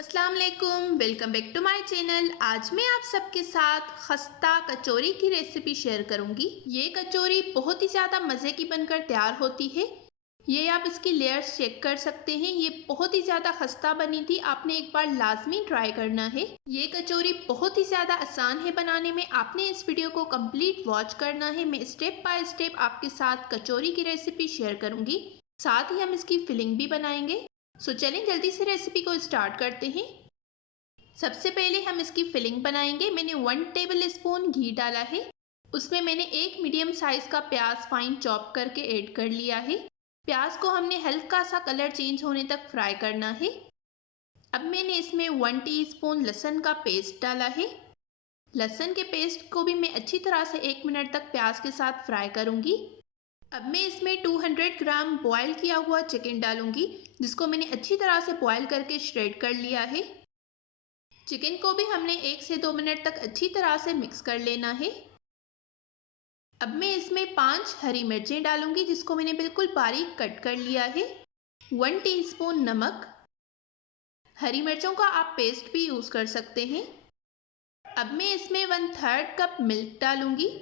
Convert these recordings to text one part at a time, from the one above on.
अस्सलाम वालेकुम, welcome back to my channel. आज मैं आप सबके साथ खस्ता कचौरी की रेसिपी शेयर करूंगी। ये कचौरी बहुत ही ज़्यादा मज़े की बनकर तैयार होती है। ये आप इसकी लेयर्स चेक कर सकते हैं। ये बहुत ही ज़्यादा खस्ता बनी थी, आपने एक बार लाजमी ट्राई करना है। ये कचौरी बहुत ही ज़्यादा आसान है बनाने में, आपने इस वीडियो को कंप्लीट वॉच करना है। मैं स्टेप बाय स्टेप आपके साथ कचौरी की रेसिपी शेयर करूंगी, साथ ही हम इसकी फिलिंग भी बनाएंगे। सो चलें जल्दी से रेसिपी को स्टार्ट करते हैं। सबसे पहले हम इसकी फिलिंग बनाएंगे। मैंने 1 टेबल स्पून घी डाला है। उसमें मैंने एक मीडियम साइज का प्याज फाइन चॉप करके ऐड कर लिया है। प्याज को हमने हल्का सा कलर चेंज होने तक फ्राई करना है। अब मैंने इसमें 1 टीस्पून लहसुन का पेस्ट डाला है। लहसुन के पेस्ट को भी मैं अच्छी तरह से 1 मिनट तक प्याज के साथ फ्राई करूंगी। अब मैं इसमें 200 ग्राम बॉयल किया हुआ चिकन डालूंगी, जिसको मैंने अच्छी तरह से बॉयल करके श्रेड कर लिया है। चिकन को भी हमने 1 से 2 मिनट तक अच्छी तरह से मिक्स कर लेना है। अब मैं इसमें 5 हरी मिर्चें डालूंगी, जिसको मैंने बिल्कुल बारीक कट कर लिया है। 1 टीस्पून नमक, हरी मिर्चों का आप पेस्ट भी यूज़ कर सकते हैं। अब मैं इसमें 1/3 कप मिल्क डालूंगी।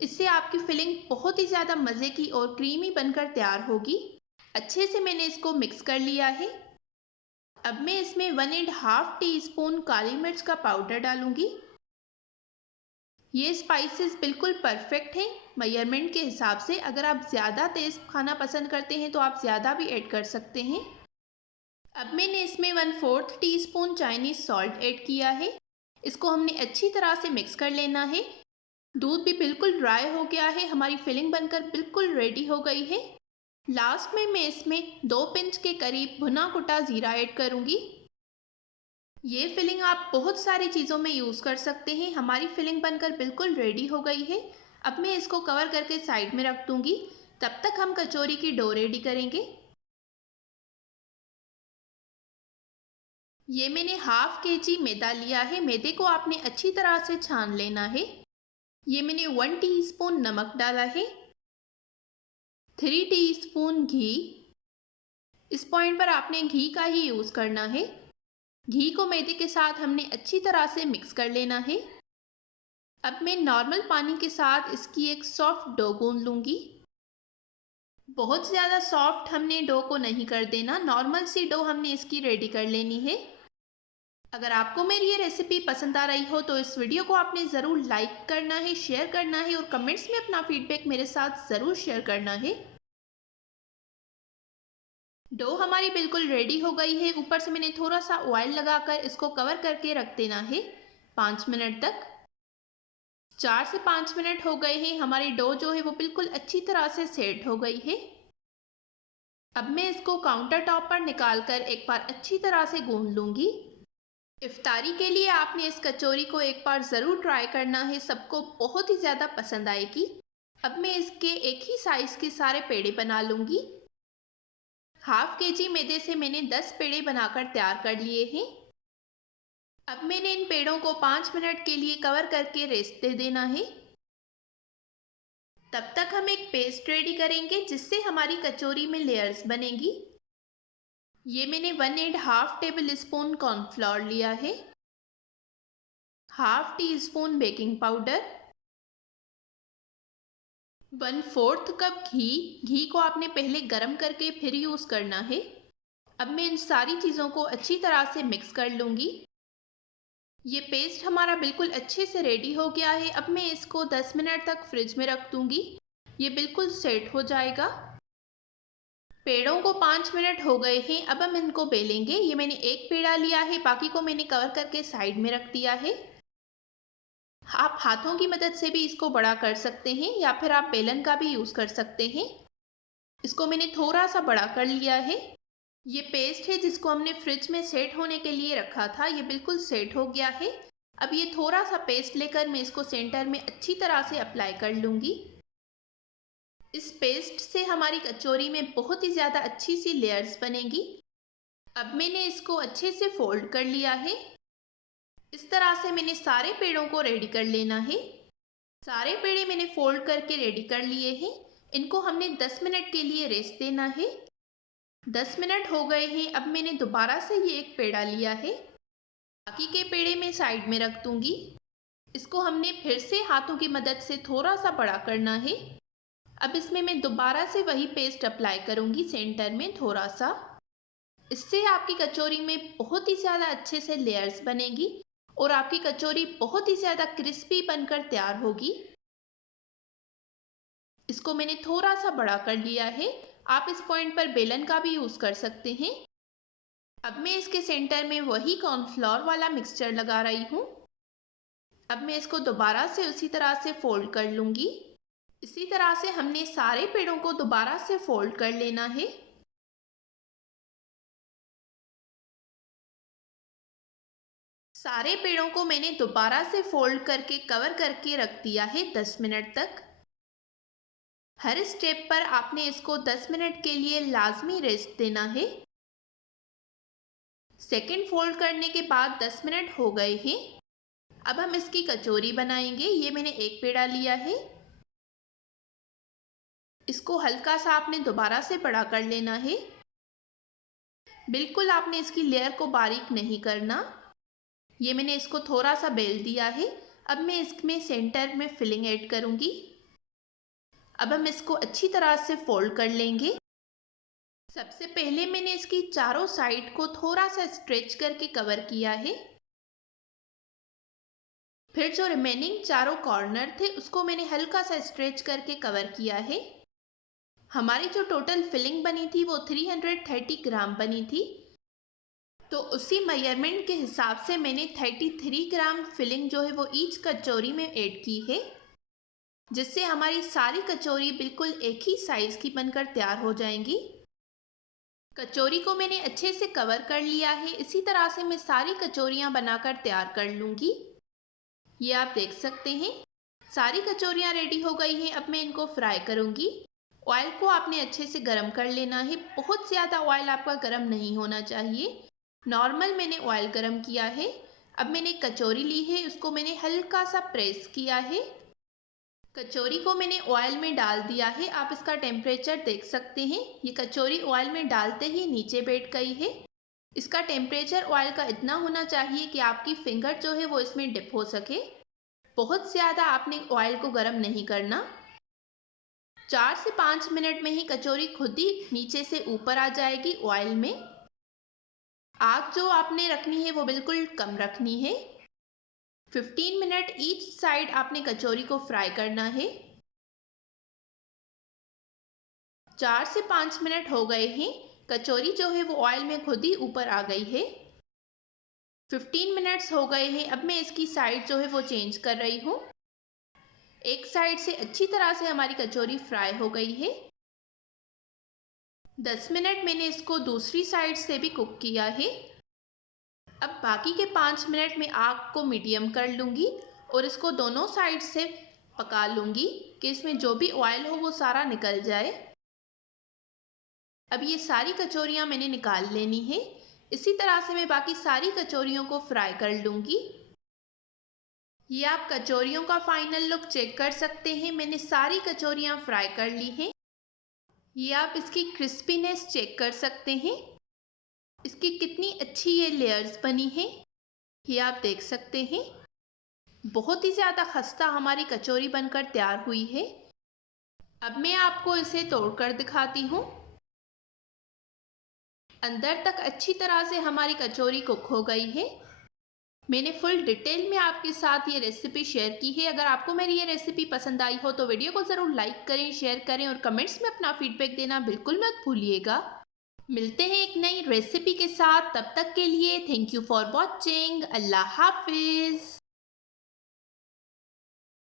इससे आपकी फिलिंग बहुत ही ज़्यादा मज़े की और क्रीमी बनकर तैयार होगी। अच्छे से मैंने इसको मिक्स कर लिया है। अब मैं इसमें 1.5 टीस्पून काली मिर्च का पाउडर डालूंगी। ये स्पाइसेस बिल्कुल परफेक्ट हैं मेजरमेंट के हिसाब से। अगर आप ज़्यादा तेज़ खाना पसंद करते हैं तो आप ज़्यादा भी ऐड कर सकते हैं। अब मैंने इसमें 1/4 टीस्पून चाइनीज़ सॉल्ट ऐड किया है। इसको हमने अच्छी तरह से मिक्स कर लेना है। दूध भी बिल्कुल ड्राई हो गया है, हमारी फिलिंग बनकर बिल्कुल रेडी हो गई है। लास्ट में मैं इसमें 2 पिंच के करीब भुना कुटा ज़ीरा ऐड करूँगी। ये फिलिंग आप बहुत सारी चीज़ों में यूज़ कर सकते हैं। हमारी फिलिंग बनकर बिल्कुल रेडी हो गई है। अब मैं इसको कवर करके साइड में रख दूँगी। तब तक हम कचौरी की डो रेडी करेंगे। ये मैंने हाफ केजी मैदा लिया है। मैदे को आपने अच्छी तरह से छान लेना है। ये मैंने 1 टीस्पून नमक डाला है, 3 टीस्पून घी। इस पॉइंट पर आपने घी का ही यूज़ करना है। घी को मैदे के साथ हमने अच्छी तरह से मिक्स कर लेना है। अब मैं नॉर्मल पानी के साथ इसकी एक सॉफ्ट डो गूंद लूँगी। बहुत ज़्यादा सॉफ्ट हमने डो को नहीं कर देना, नॉर्मल सी डो हमने इसकी रेडी कर लेनी है। अगर आपको मेरी ये रेसिपी पसंद आ रही हो तो इस वीडियो को आपने ज़रूर लाइक करना है, शेयर करना है और कमेंट्स में अपना फीडबैक मेरे साथ ज़रूर शेयर करना है। डो हमारी बिल्कुल रेडी हो गई है। ऊपर से मैंने थोड़ा सा ऑयल लगाकर इसको कवर करके रख देना है 5 मिनट तक। 4 से 5 मिनट हो गए हैं। हमारी डो जो है वो बिल्कुल अच्छी तरह से सेट हो गई है। अब मैं इसको काउंटर टॉप पर निकाल कर एक बार अच्छी तरह से गूंद लूँगी। इफ्तारी के लिए आपने इस कचौरी को एक बार ज़रूर ट्राई करना है, सबको बहुत ही ज़्यादा पसंद आएगी। अब मैं इसके एक ही साइज़ के सारे पेड़े बना लूँगी। हाफ केजी मैदे से मैंने 10 पेड़े बनाकर तैयार कर लिए हैं। अब मैंने इन पेड़ों को 5 मिनट के लिए कवर करके रेस्ट दे देना है। तब तक हम एक पेस्ट रेडी करेंगे जिससे हमारी कचौरी में लेयर्स बनेगी। ये मैंने 1.5 टेबल स्पून कॉर्नफ्लोर लिया है, half teaspoon baking powder, 1/4 cup घी। घी को आपने पहले गरम करके फिर यूज़ करना है। अब मैं इन सारी चीज़ों को अच्छी तरह से मिक्स कर लूँगी। ये पेस्ट हमारा बिल्कुल अच्छे से रेडी हो गया है। अब मैं इसको 10 मिनट तक फ्रिज में रख दूँगी। ये बिल्कुल सेट हो जाएगा। पेड़ों को 5 मिनट हो गए हैं। अब हम इनको बेलेंगे। ये मैंने एक पेड़ा लिया है, बाकी को मैंने कवर करके साइड में रख दिया है। आप हाथों की मदद से भी इसको बड़ा कर सकते हैं या फिर आप बेलन का भी यूज़ कर सकते हैं। इसको मैंने थोड़ा सा बड़ा कर लिया है। ये पेस्ट है जिसको हमने फ्रिज में सेट होने के लिए रखा था, ये बिल्कुल सेट हो गया है। अब ये थोड़ा सा पेस्ट लेकर मैं इसको सेंटर में अच्छी तरह से अप्लाई कर लूँगी। इस पेस्ट से हमारी कचौरी में बहुत ही ज़्यादा अच्छी सी लेयर्स बनेगी। अब मैंने इसको अच्छे से फोल्ड कर लिया है। इस तरह से मैंने सारे पेड़ों को रेडी कर लेना है। सारे पेड़े मैंने फोल्ड करके रेडी कर लिए हैं। इनको हमने 10 मिनट के लिए रेस्ट देना है। 10 मिनट हो गए हैं। अब मैंने दोबारा से ये एक पेड़ा लिया है। बाकी के पेड़े मैं साइड में रख दूंगी। इसको हमने फिर से हाथों की मदद से थोड़ा सा बड़ा करना है। अब इसमें मैं दोबारा से वही पेस्ट अप्लाई करूंगी सेंटर में थोड़ा सा। इससे आपकी कचौरी में बहुत ही ज़्यादा अच्छे से लेयर्स बनेगी और आपकी कचौरी बहुत ही ज़्यादा क्रिस्पी बनकर तैयार होगी। इसको मैंने थोड़ा सा बड़ा कर लिया है। आप इस पॉइंट पर बेलन का भी यूज़ कर सकते हैं। अब मैं इसके सेंटर में वही कॉर्नफ्लोर वाला मिक्सचर लगा रही हूँ। अब मैं इसको दोबारा से उसी तरह से फोल्ड कर लूँगी। इसी तरह से हमने सारे पेड़ों को दोबारा से फोल्ड कर लेना है। सारे पेड़ों को मैंने दोबारा से फोल्ड करके कवर करके रख दिया है 10 मिनट तक। हर स्टेप पर आपने इसको 10 मिनट के लिए लाजमी रेस्ट देना है। सेकंड फोल्ड करने के बाद 10 मिनट हो गए हैं। अब हम इसकी कचौरी बनाएंगे। ये मैंने एक पेड़ा लिया है। इसको हल्का सा आपने दोबारा से बड़ा कर लेना है। बिल्कुल आपने इसकी लेयर को बारीक नहीं करना। ये मैंने इसको थोड़ा सा बेल दिया है। अब मैं इसमें सेंटर में फिलिंग ऐड करूँगी। अब हम इसको अच्छी तरह से फोल्ड कर लेंगे। सबसे पहले मैंने इसकी चारों साइड को थोड़ा सा स्ट्रेच करके कवर किया है। फिर जो रिमेनिंग चारों कॉर्नर थे उसको मैंने हल्का सा स्ट्रेच करके कवर किया है। हमारी जो टोटल फिलिंग बनी थी वो 330 ग्राम बनी थी। तो उसी मेजरमेंट के हिसाब से मैंने 33 ग्राम फिलिंग जो है वो ईच कचौरी में ऐड की है, जिससे हमारी सारी कचौरी बिल्कुल एक ही साइज़ की बनकर तैयार हो जाएंगी। कचौरी को मैंने अच्छे से कवर कर लिया है। इसी तरह से मैं सारी कचौरियाँ बनाकर तैयार कर लूँगी। ये आप देख सकते हैं सारी कचौरियाँ रेडी हो गई हैं। अब मैं इनको फ्राई करूँगी। ऑयल को आपने अच्छे से गर्म कर लेना है। बहुत ज़्यादा ऑयल आपका गर्म नहीं होना चाहिए, नॉर्मल मैंने ऑयल गर्म किया है। अब मैंने कचौरी ली है, उसको मैंने हल्का सा प्रेस किया है। कचौरी को मैंने ऑयल में डाल दिया है। आप इसका टेम्परेचर देख सकते हैं। ये कचौरी ऑयल में डालते ही नीचे बैठ गई है। इसका टेम्परेचर ऑयल का इतना होना चाहिए कि आपकी फिंगर जो है वो इसमें डिप हो सके। बहुत ज़्यादा आपने ऑयल को गर्म नहीं करना। 4 से 5 मिनट में ही कचौरी खुद ही नीचे से ऊपर आ जाएगी ऑयल में। आग जो आपने रखनी है वो बिल्कुल कम रखनी है। 15 मिनट ईच साइड आपने कचौरी को फ्राई करना है। 4 से 5 मिनट हो गए हैं। कचौरी जो है वो ऑयल में खुद ही ऊपर आ गई है। 15 मिनट्स हो गए हैं। अब मैं इसकी साइड जो है वो चेंज कर रही हूँ। एक साइड से अच्छी तरह से हमारी कचौरी फ्राई हो गई है। 10 मिनट मैंने इसको दूसरी साइड से भी कुक किया है। अब बाकी के 5 मिनट में आग को मीडियम कर लूँगी और इसको दोनों साइड से पका लूँगी कि इसमें जो भी ऑयल हो वो सारा निकल जाए। अब ये सारी कचौरियाँ मैंने निकाल लेनी है। इसी तरह से मैं बाकी सारी कचौरियों को फ्राई कर लूँगी। ये आप कचौरियों का फाइनल लुक चेक कर सकते हैं। मैंने सारी कचौरियाँ फ्राई कर ली हैं। ये आप इसकी क्रिस्पीनेस चेक कर सकते हैं। इसकी कितनी अच्छी ये लेयर्स बनी हैं, ये आप देख सकते हैं। बहुत ही ज़्यादा खस्ता हमारी कचौरी बनकर तैयार हुई है। अब मैं आपको इसे तोड़कर दिखाती हूँ। अंदर तक अच्छी तरह से हमारी कचौरी कुक हो गई है। मैंने फुल डिटेल में आपके साथ ये रेसिपी शेयर की है। अगर आपको मेरी ये रेसिपी पसंद आई हो तो वीडियो को ज़रूर लाइक करें, शेयर करें और कमेंट्स में अपना फीडबैक देना बिल्कुल मत भूलिएगा। मिलते हैं एक नई रेसिपी के साथ। तब तक के लिए थैंक यू फॉर वॉचिंग। अल्लाह हाफिज़।